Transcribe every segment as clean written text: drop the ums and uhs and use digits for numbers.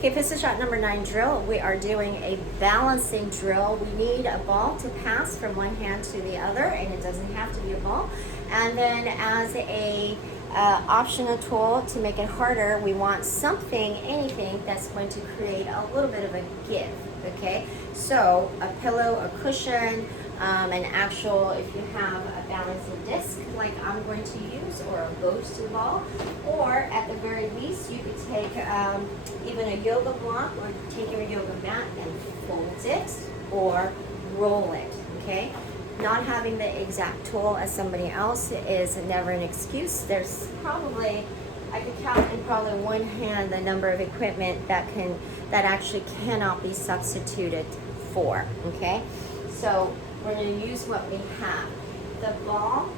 Okay, pistol shot number 9 drill. We are doing a balancing drill. We need a ball to pass from one hand to the other, and it doesn't have to be a ball. And then as a optional tool to make it harder, we want something, anything that's going to create a little bit of a give, okay? So a pillow, a cushion, an actual, if you have a balancing disc like I'm going to use, or a ghost to the ball, or at the very least you could take even a yoga block, or take your yoga mat and fold it or roll it, okay? Not having the exact tool as somebody else is never an excuse. There's probably, I could count in probably one hand the number of equipment that actually cannot be substituted for, okay? So we're going to use what we have. The ball,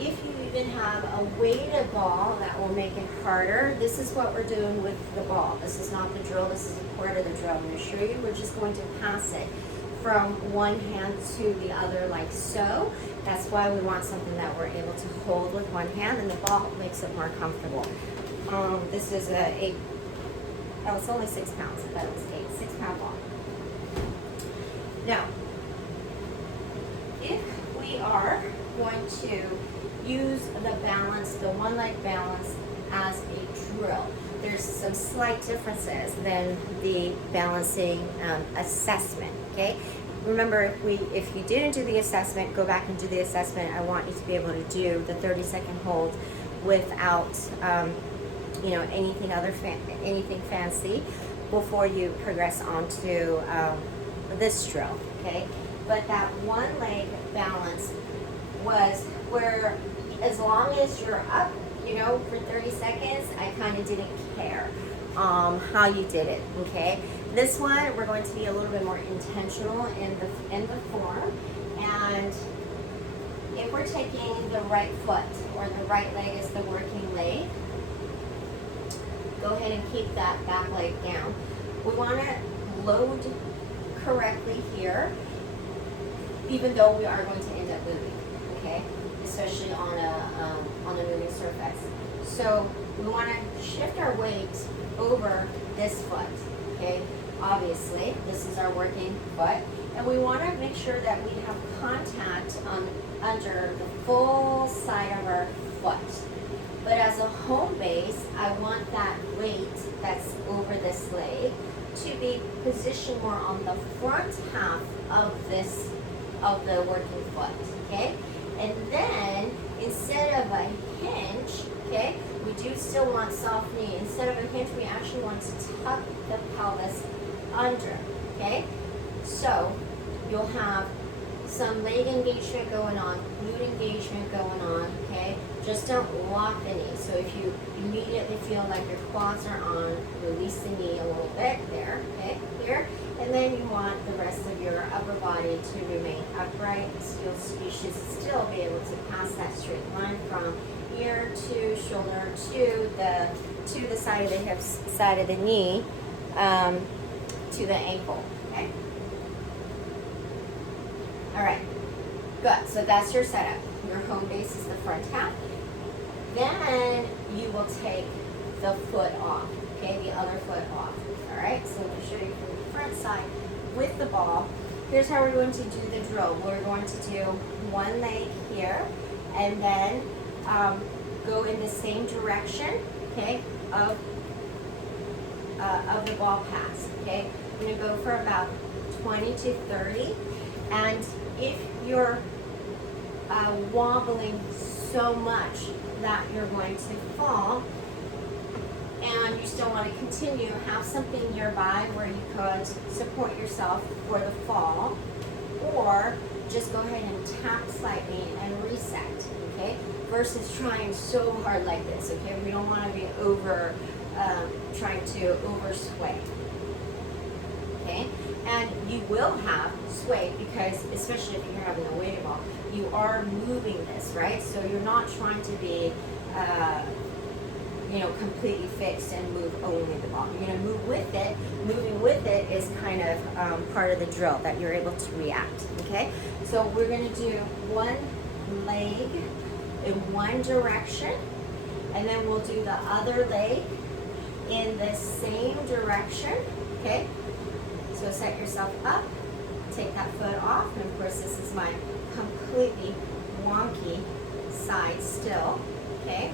if you even have a weighted ball, that will make it harder. This is what we're doing with the ball. This is not the drill, this is a part of the drill. I'm going to show you. We're just going to pass it from one hand to the other like so. That's why we want something that we're able to hold with one hand, and the ball makes it more comfortable. This is oh, it's only 6 pounds. I thought it was 8, 6-pound ball. Now, if we are going to use the balance, the one leg balance as a drill, there's some slight differences than the balancing assessment, okay? Remember, if you didn't do the assessment, go back and do the assessment. I want you to be able to do the 30-second hold without anything anything fancy before you progress on to this drill, okay? But that one leg balance was where, as long as you're up, for 30 seconds, I kind of didn't care how you did it, okay? This one, we're going to be a little bit more intentional in the form, and if we're taking the right foot, or the right leg is the working leg, go ahead and keep that back leg down. We want to load correctly here, even though we are going to end up moving, okay? Especially on a moving surface. So we want to shift our weight over this foot, okay? Obviously, this is our working foot, and we want to make sure that we have contact under the full side of our foot. But as a home base, I want that weight that's over this leg to be positioned more on the front half of the working foot, okay? And then, instead of a hinge, okay, we do still want soft knee. Instead of a hinge, we actually want to tuck the pelvis under, okay? So, you'll have some leg engagement going on, glute engagement going on, okay? Just don't lock the knee. So if you immediately feel like your quads are on, release the knee a little bit there, okay, here. And then you want the rest of your upper body to remain upright. You should still be able to pass that straight line from ear to shoulder to the side of the hips, side of the knee, to the ankle, okay? All right, good. So that's your setup. Your home base is the front half. Then you will take the foot off, okay, the other foot off. All right, so I'm going to show you from the front side with the ball. Here's how we're going to do the drill. We're going to do one leg here, and then go in the same direction, okay, of the ball pass, okay? I'm going to go for about 20 to 30, and if you're wobbling so much that you're going to fall, and you still want to continue, have something nearby where you could support yourself for the fall, or just go ahead and tap slightly and reset, okay? Versus trying so hard like this, okay? We don't want to be trying to over sway, okay? And you will have sway because, especially if you're having a weighted ball, you are moving this, right? So you're not trying to be, completely fixed and move only the ball. You're going to move with it. Moving with it is kind of part of the drill that you're able to react, okay? So we're going to do one leg in one direction, and then we'll do the other leg in the same direction, okay? So set yourself up, take that foot off, and of course this is my completely wonky side still, okay?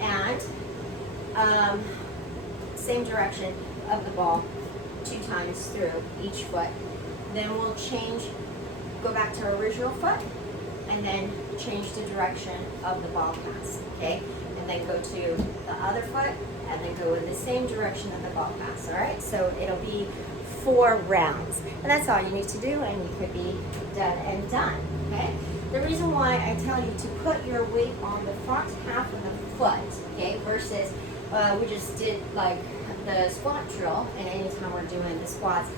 And same direction of the ball 2 times through each foot. Then we'll change, go back to our original foot, and then change the direction of the ball pass, okay? And then go to the other foot, and then go in the same direction of the ball pass, all right? So it'll be 4 rounds. And that's all you need to do, and you could be done and done, okay? The reason why I tell you to put your weight on the front half of the foot, okay, versus we just did like the squat drill, and anytime we're doing the squats,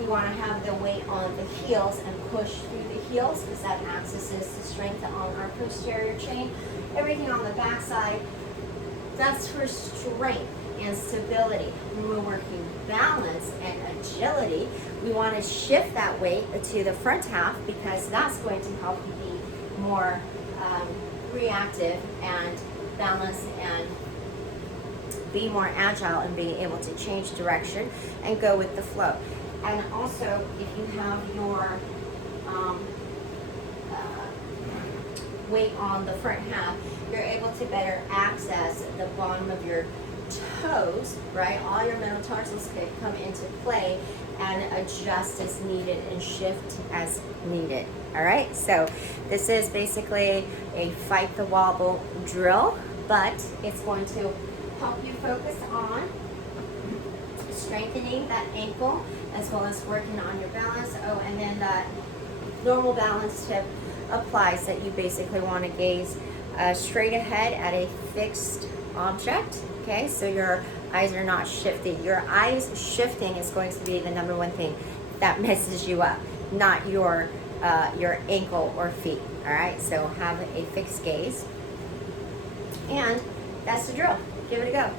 we want to have the weight on the heels and push through the heels because that accesses the strength on our posterior chain. Everything on the back side, that's for strength and stability. When we're working balance and agility, we want to shift that weight to the front half because that's going to help you be more reactive and balanced and be more agile and being able to change direction and go with the flow. And also, if you have your weight on the front half, you're able to better access the bottom of your toes, right? All your metatarsals can come into play and adjust as needed and shift as needed. All right, so this is basically a fight the wobble drill, but it's going to help you focus on strengthening that ankle as well as working on your balance. Oh, and then that normal balance tip applies that you basically want to gaze straight ahead at a fixed object, okay? So your eyes are not shifting. Your eyes shifting is going to be the number one thing that messes you up, not your ankle or feet, all right? So have a fixed gaze. And that's the drill. Give it a go.